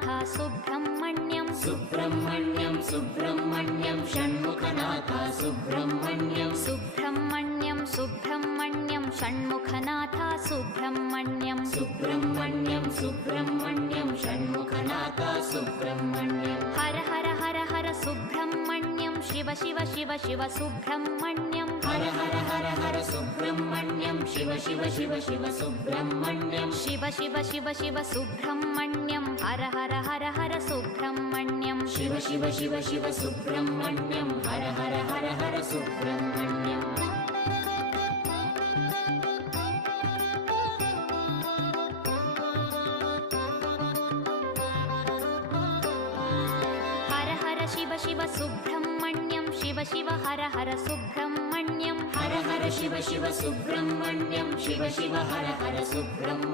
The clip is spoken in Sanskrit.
सुब्रह्मण्यं सुब्रह्मण्यं सुब्रह्मण्यं षण्मुखनाथ सुब्रह्मण्यं सुब्रह्मण्यं सुब्रह्मण्यं षण्मुखनाथ सुब्रह्मण्यं सुब्रह्मण्यं सुब्रह्मण्यं षण्मुखनाथ सुब्रह्मण्यं हर हर हर हर सुब्रह्मण्यं शिव शिव शिव शिव सुब्रह्मण्यं हर हर हर हर सुब्रह्मण्यं शिव शिव शिव शिव सुब्रह्मण्यं शिव शिव शिव शिव सुब्रह्मण्यं हर हर हर हर सुब्रह्मण्यं शिव शिव शिव शिव सुब्रह्मण्यं हर हर हर हर सुब्रह्मण्यं हर हर शिव शिव सुब्रह्मण्यं शिव शिव हर हर सुब्रह्मण्यं हर हर शिव शिव सुब्रह्मण्यं शिव शिव हर हर सुब्रह्मण्यं